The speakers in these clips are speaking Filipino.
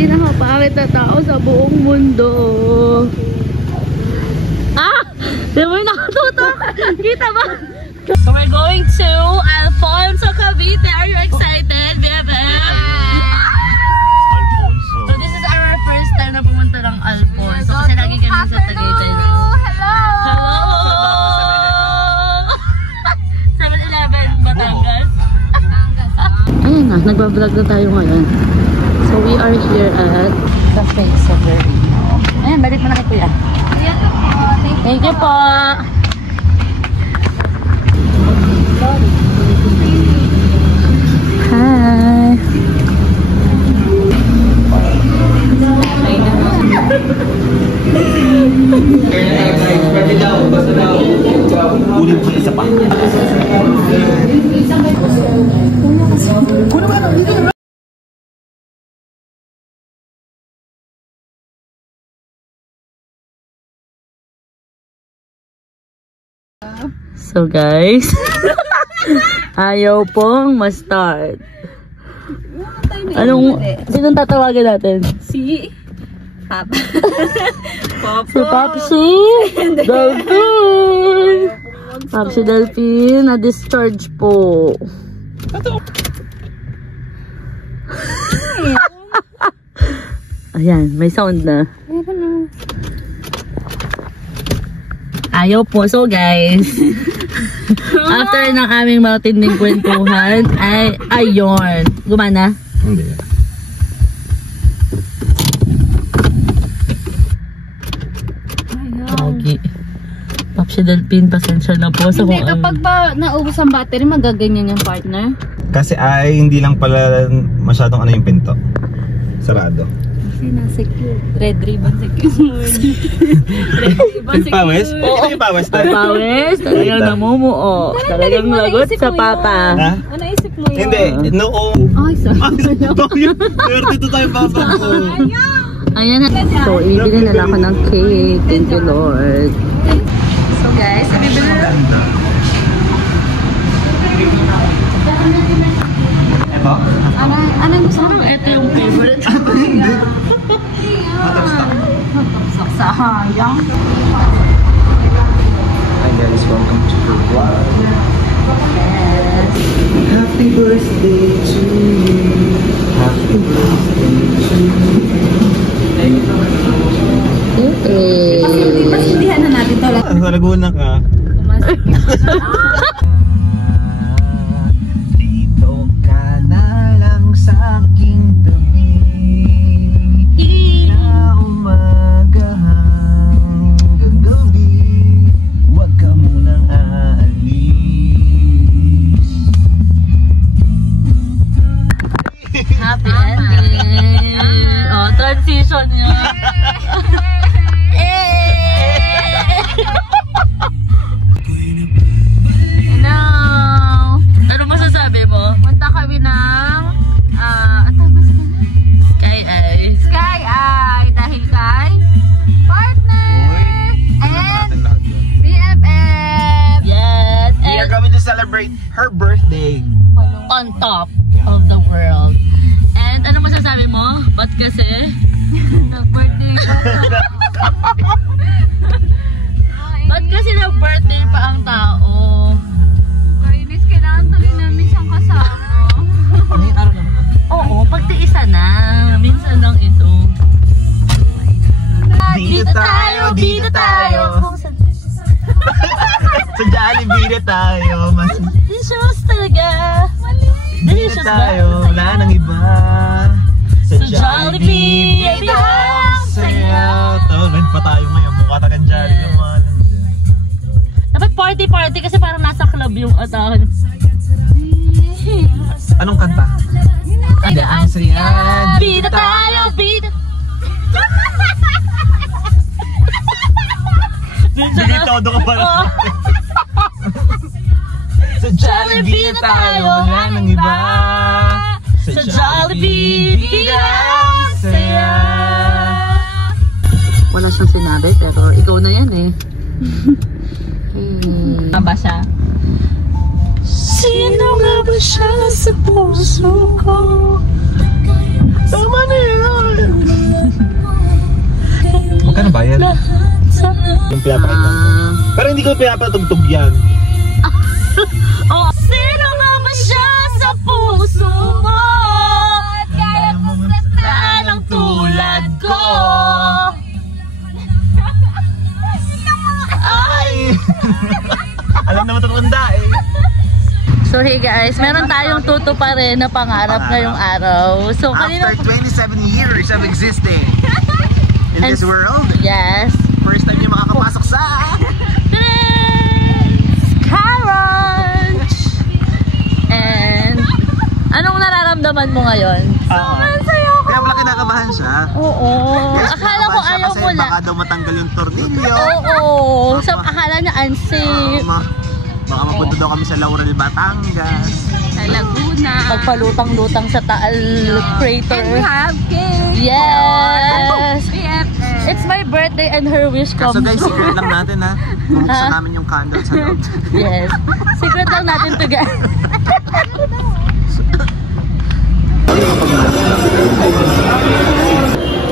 pinakapangit na tao sa buong mundo. Ah! Di mo nakatuto? Kita ba? So we're going to Alfonso, Cavite. Are you excited, Bebe? Alfonso. So this is our first time na pumunta ng Alfonso. Kasi lagi kami sa Tagaytay. Hello! Hello! 7-Eleven, Batangas. Ayun na, nagbablog na tayo ngayon. So we are here at Cafe Severino. Ayan, balik mo na kay Kuya. Thank you po. Hi. Kunin ko isa pa. So guys, ayaw pong ma-start. Sinong tatawagan natin? Si Papa. Si Papsi Delphine. Papsi Delphine, na-discharge po. Ayan, may sound na. Ayaw po. So guys, after ng aming matinding kwentuhan, ay ayun. Gumana? Hindi. Okay. Papsi Delphine, pasensya na po sa Hindi, kapag ba naubos ang battery, magaganyan yung partner? Kasi ay hindi lang pala masyadong ano yung pinto. Sarado. Kasi na-secure. Red ribbon secure. Red ribbon secure. Pawis? Ito yung pawis tayo. Pawis, talagang namumuo. Talagang lagot sa papa. Ha? Ano isip mo yun? Hindi. No. Ay, sorry. Dito tayo papa ko. Ayan na. So, ibili na lang ako ng cake. Thank you, Lord. So, guys, ibibili na. Ito? Anong gusto mo? Ito yung favorite. Sayang. Hi guys, welcome to the vlog. Happy birthday to you. Happy birthday to you. Pasindihan na natin ito. Sa Laguna ka. Dito ka na lang sa aking tabi. Na umaga hanggang gabi. Huwag ka munang aalis. Happy ending. Oh, transition yun. Hello. Ano masasabi mo? Punta kami ng Sky Eye. Sky Eye dahil kay partner and BFF. Yes. We are And coming to celebrate her birthday. on top of the world. And ano masasabi mo? Ba't kasi? Nag-birthday Ba't kasi nag-birthday pa ang tao? Kainis, kailangan tuloy namin siyang kasama. May araw naman na. Oo, pagtiisa na. Minsan lang ito. Dito tayo, dito tayo. Sa Jollibee na tayo. Mas Delicious talaga. dito Delicious tayo. ba? Wala nang iba. Sa Jollibee, dito ang saya. Tawag pa tayo ngayon. Mukha tagang Jollibee yung mga nandiyan. Dapat party-party kasi parang nasa club yung atakan. Anong kanta? Hindi, ang saya. Bida tayo, bida. Sige, todo ka pala. Oh. Sa Jollibee na tayo. Wala nang iba. Sa Jollibee, bida ang saya. Wala siyang sinabi pero ikaw na yan eh. Ba siya? Sino nga ba siya sa puso ko? Tama na yun. yan. Yung pinapakita. Pero hindi ko pinapatugtog yan. Oh, sino nga ba siya sa puso mo? Kaya mo ng tulad ko. Ay! Alam naman tatanda eh. So hey guys, meron tayong tutuparin na pangarap ngayong araw. So kanina... After 27 years of existing in this world, yes, first time yung makakapasok sa Sky Ranch! And anong nararamdaman mo ngayon? Sobrang saya ko! Kaya pala kinakabahan siya. Oo. Yes, Akala ko kinakabahan siya ayaw kasi mo lang. baka daw matanggal yung tornilyo. Oo. So akala niya unsafe. Baka mapunta daw kami sa Laurel, Batangas. Sa Laguna. Pagpalutang-lutang sa Taal Crater. And we have cake. Yes! BFF. It's my birthday and her wish come So guys, true. secret lang natin ha. Bubuksan namin yung candle sa loob. Yes. Secret lang natin to guys.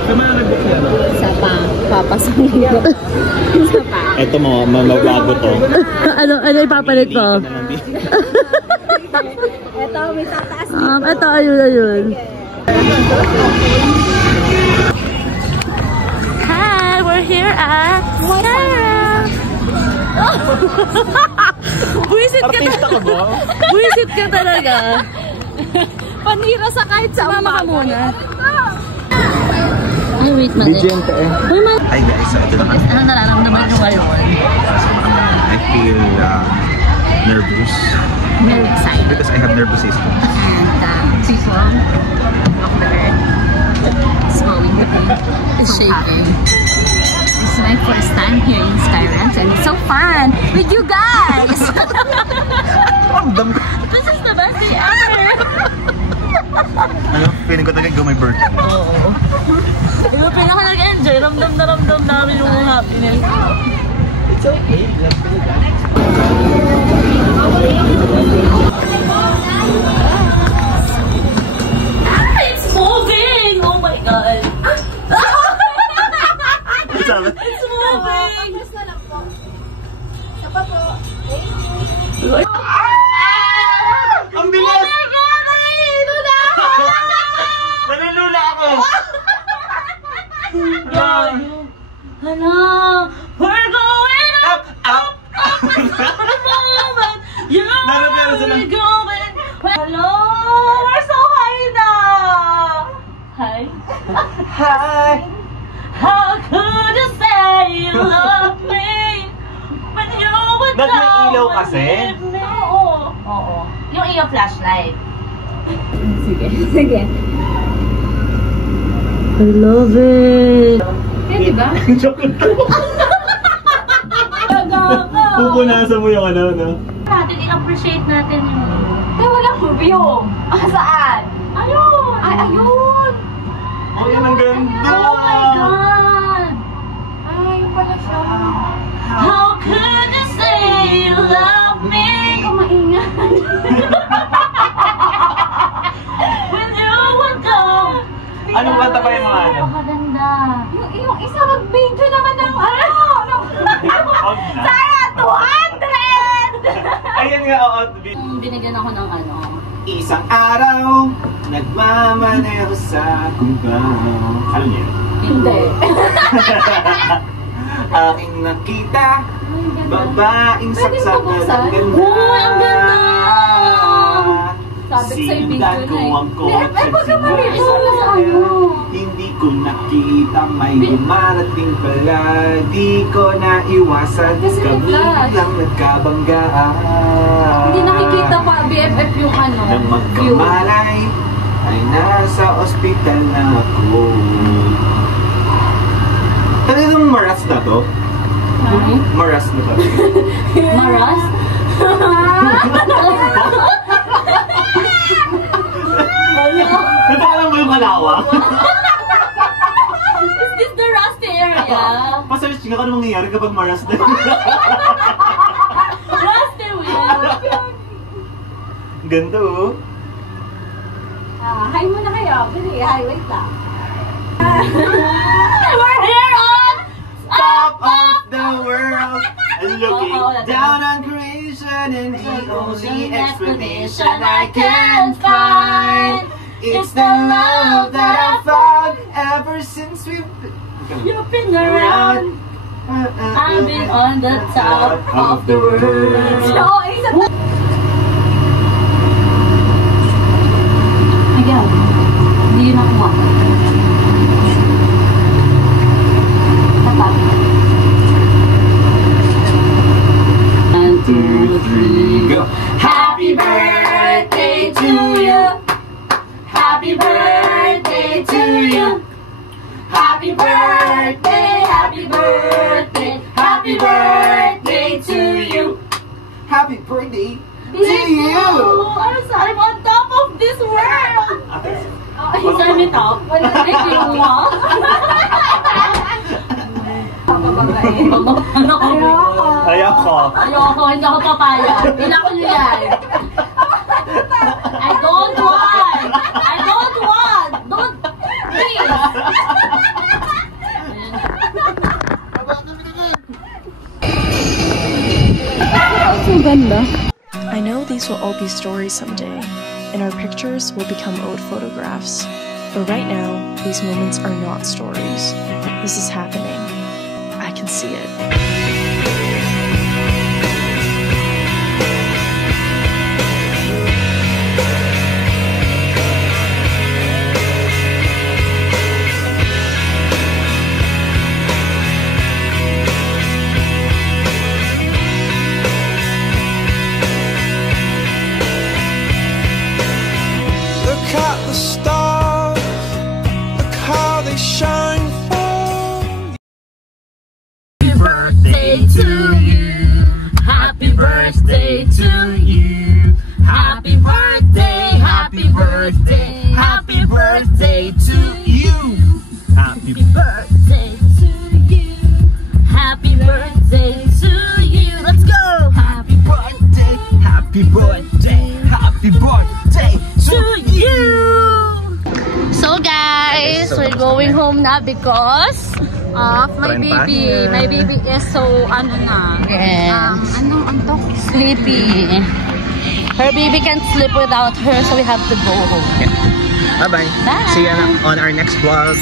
Isa pa. Papasangin ko. Isa pa. Ito mo, mabago to. ano ipapalit ko? Ito, may tataas. Ito, ayun. Hi, we're here at Sarah. Buisit ka Artista ka ba? Buisit ka talaga. Panira sa kahit sa Mama ka muna. Ay, wait, mali. Vigente eh. Uy, man. Hi guys, so ito naman. Ano nararamdaman nyo ngayon? I feel nervous. Very excited. Because I have nervous system. And people of the earth is going to be It's shaking. This is my first time here in Sky Ranch and it's so fun with you guys. Ramdam ko. This is the best day ever! Ano, feeling ko talaga may birthday. Oo. Yung pinaka nag-enjoy, ramdam na ramdam namin yung happiness. It's okay. It's moving! Oh my God! Sabi? It's moving! Ang bilis! Oh my God! Nahihilo na ako! Nalulula ako! Hello! We're going up! Up! The moment you're Meron sila. going. Hello! We're so high now! Hi! Hi! How could you say you love me when you would Ba't may ilaw kasi? Oo. Yung ilaw flashlight. Sige. I love it! Kaya diba? Joke lang. Pupunasan mo yung ano, no? Natin, i-appreciate natin yung... Kaya walang view. Saan? Ayun! Ay, ayun! Oh, yan ang ganda! Oh my God! Ay, yun pala siya. How could you say you love me Maingat. when you would go? Anong kanta pa yung mga ano? Maganda. Yung isa mag-video naman ng ano? Sarah, 200! Ayan nga, oo. Binigyan ako ng ano. Isang araw, nagmamaneho sa kumbang. Alam niyo? Hindi. Aking nakita, babaeng saksak na ng ganda. Uy, ang ganda! Sabi ko sa'yo, video na eh. Ang kotse Pag naman ito, sa ano? hindi ko nakita, may dumarating pala. Di ko naiwasan, Kasi kami flash. lang nagkabanggaan. Hindi nakikita pa, BFF yung ano, Nang view. magkamalay, ay nasa ospital na ako. Talagang maras na to? Maras na to. Maras? Natakalan mo yung kalawa? Is this the rusty area? Pasalis nga ka na mangyayari kapag maras na. Rusty wheel. Ganda oh. Hi muna kayo. Dali, hi, wait lang. We're here on top of the world, looking down on creation, and the only explanation I can find, it's the love that I found ever since you've been around. I've been on the top of the world. Again, hindi yun ako mo. Dapat. 1, 2, 3, go! Happy birthday to you! Happy birthday to you! Happy birthday, happy birthday, happy birthday to you! Happy birthday to you! I'm on top of this world! He's on the top? Thank you, Mom! Ayoko, hindi ako papayag. Kailangan nyo yan. I don't want! Don't! Please! I know these will all be stories someday, and our pictures will become old photographs. But right now, these moments are not stories. This is happening. I can see it. Happy birthday to you. Happy birthday, happy birthday, happy birthday to you. Happy birthday to you. Happy birthday to you. Let's go. Happy birthday, happy birthday, happy birthday to you. So guys, we're going home now because of my baby. My baby is so ano na. Yes. Anong antok? Sleepy. Her baby can't sleep without her, so we have to go home. Bye-bye. Bye. See you on our next vlog.